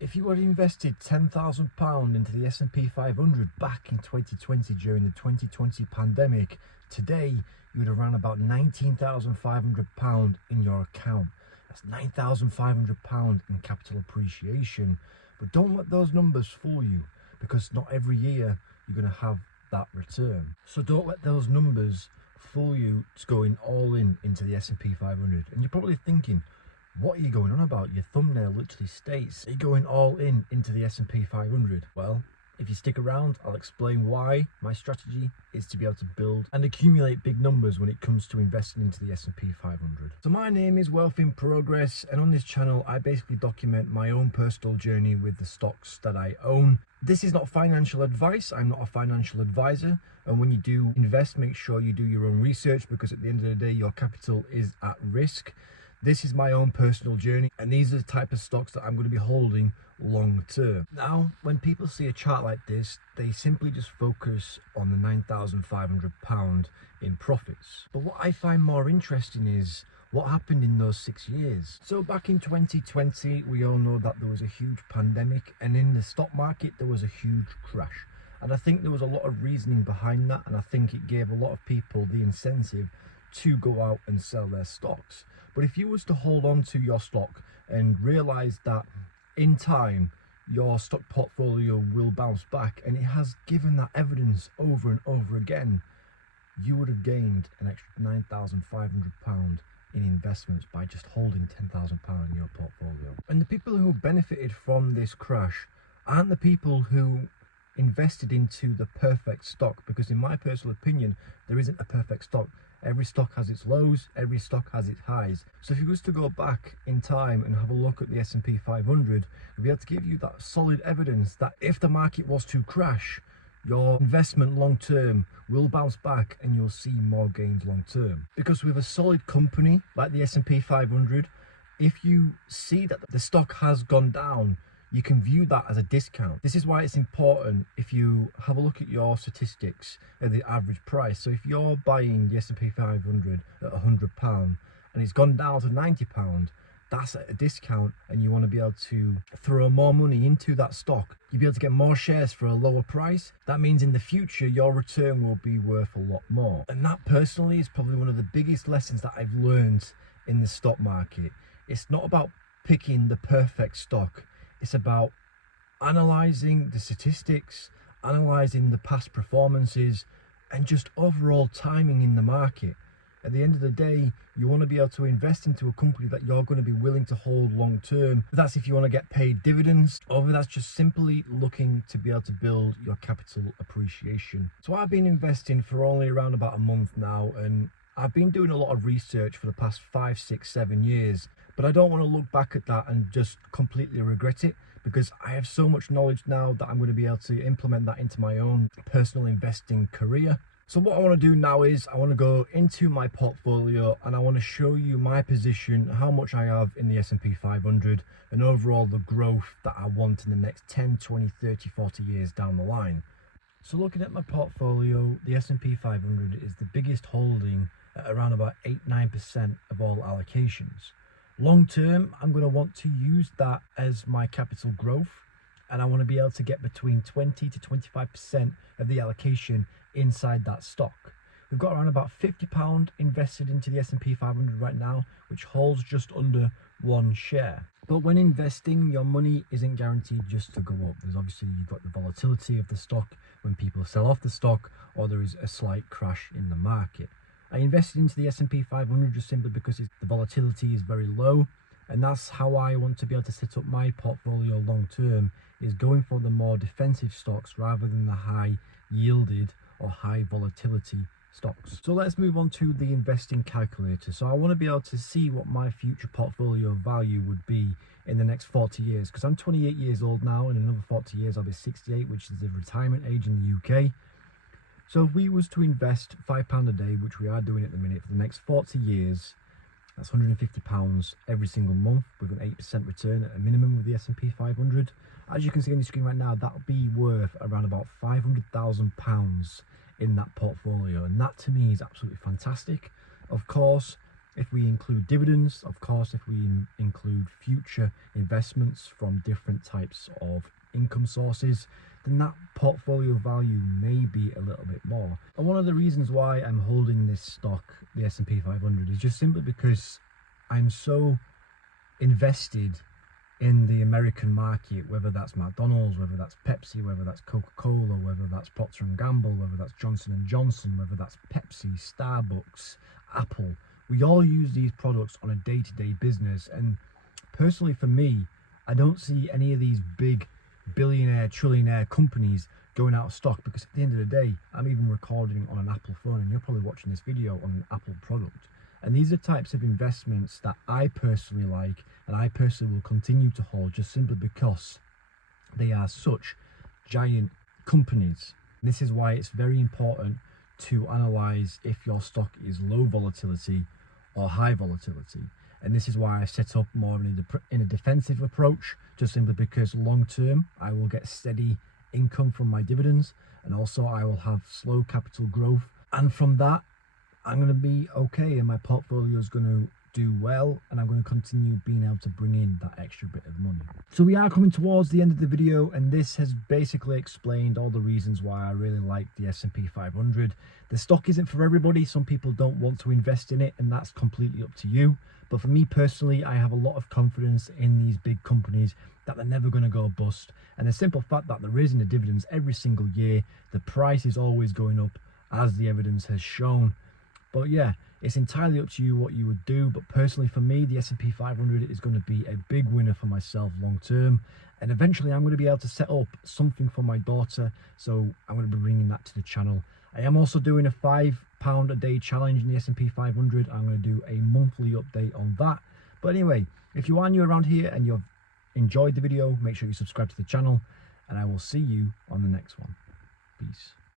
If you had invested £10,000 into the S&P 500 back in 2020 during the 2020 pandemic, today you would have around about £19,500 in your account. That's £9,500 in capital appreciation. But don't let those numbers fool you, because not every year you're going to have that return. So don't let those numbers fool you to going all in into the S&P 500. And you're probably thinking, what are you going on about? Your thumbnail literally states, are you going all in into the S&P 500? Well, if you stick around, I'll explain why my strategy is to be able to build and accumulate big numbers when it comes to investing into the S&P 500. So my name is Wealth in Progress, and on this channel, I basically document my own personal journey with the stocks that I own. This is not financial advice. I'm not a financial advisor. And when you do invest, make sure you do your own research, because at the end of the day, your capital is at risk. This is my own personal journey, and these are the type of stocks that I'm going to be holding long term. Now, when people see a chart like this, they simply just focus on the £9,500 in profits. But what I find more interesting is what happened in those 6 years. So back in 2020, we all know that there was a huge pandemic, and in the stock market, there was a huge crash. And I think there was a lot of reasoning behind that, and I think it gave a lot of people the incentive to go out and sell their stocks. But if you was to hold on to your stock and realize that in time your stock portfolio will bounce back, and it has given that evidence over and over again, you would have gained an extra £9,500 in investments by just holding £10,000 in your portfolio. And the people who benefited from this crash aren't the people who invested into the perfect stock, because in my personal opinion, there isn't a perfect stock. Every stock has its lows, every stock has its highs. So if you was to go back in time and have a look at the S&P 500, we'll be able to give you that solid evidence that if the market was to crash, your investment long term will bounce back and you'll see more gains long term. Because with a solid company like the S&P 500, if you see that the stock has gone down, you can view that as a discount. This is why it's important if you have a look at your statistics at the average price. So if you're buying the S&P 500 at £100 and it's gone down to £90, that's at a discount, and you want to be able to throw more money into that stock. You'll be able to get more shares for a lower price. That means in the future, your return will be worth a lot more. And that personally is probably one of the biggest lessons that I've learned in the stock market. It's not about picking the perfect stock. It's about analysing the statistics, analysing the past performances, and just overall timing in the market. At the end of the day, you want to be able to invest into a company that you're going to be willing to hold long term. That's if you want to get paid dividends, or that's just simply looking to be able to build your capital appreciation. So I've been investing for only around about a month now, and I've been doing a lot of research for the past 5, 6, 7 years, but I don't want to look back at that and just completely regret it, because I have so much knowledge now that I'm going to be able to implement that into my own personal investing career. So what I want to do now is I want to go into my portfolio and I want to show you my position, how much I have in the S&P 500, and overall the growth that I want in the next 10, 20, 30, 40 years down the line. So looking at my portfolio, the S&P 500 is the biggest holding at around about 8-9% of all allocations. Long term, I'm going to want to use that as my capital growth, and I want to be able to get between 20 to 25% of the allocation inside that stock. We've got around about £50 invested into the S&P 500 right now, which holds just under 1 share. But when investing, your money isn't guaranteed just to go up. There's obviously, you've got the volatility of the stock when people sell off the stock, or there is a slight crash in the market. I invested into the S&P 500 just simply because the volatility is very low, and that's how I want to be able to set up my portfolio long term, is going for the more defensive stocks rather than the high yielded or high volatility stocks. So let's move on to the investing calculator. So I want to be able to see what my future portfolio value would be in the next 40 years, because I'm 28 years old now, and in another 40 years I'll be 68, which is the retirement age in the UK. So if we was to invest £5 a day, which we are doing at the minute, for the next 40 years, that's £150 every single month with an 8% return at a minimum with the S&P 500. As you can see on the screen right now, that'll be worth around about £500,000 in that portfolio, and that to me is absolutely fantastic. Of course, If we include dividends, of course, if we include future investments from different types of income sources, then that portfolio value may be a little bit more. And one of the reasons why I'm holding this stock, the S&P 500, is just simply because I'm so invested in the American market, whether that's McDonald's, whether that's Pepsi, whether that's Coca-Cola, whether that's Procter & Gamble, whether that's Johnson & Johnson, whether that's Pepsi, Starbucks, Apple. We all use these products on a day-to-day business, and personally for me, I don't see any of these big billionaire, trillionaire companies going out of stock, because at the end of the day, I'm even recording on an Apple phone, and you're probably watching this video on an Apple product. And these are types of investments that I personally like, and I personally will continue to hold, just simply because they are such giant companies. This is why it's very important to analyze if your stock is low volatility or high volatility. And this is why I set up more in a defensive approach, just simply because long term I will get steady income from my dividends, and also I will have slow capital growth, and from that I'm going to be okay, and my portfolio is going to do well, and I'm going to continue being able to bring in that extra bit of money. So we are coming towards the end of the video, and this has basically explained all the reasons why I really like the S&P 500. The stock isn't for everybody. Some people don't want to invest in it, and that's completely up to you. But for me personally, I have a lot of confidence in these big companies that they're never going to go bust. And the simple fact that they're raising the dividends every single year, the price is always going up, as the evidence has shown. But yeah, it's entirely up to you what you would do. But personally for me, the S&P 500 is going to be a big winner for myself long term. And eventually I'm going to be able to set up something for my daughter. So I'm going to be bringing that to the channel. I am also doing a £5 a day challenge in the S&P 500. I'm going to do a monthly update on that. But anyway, if you are new around here and you've enjoyed the video, make sure you subscribe to the channel. And I will see you on the next one. Peace.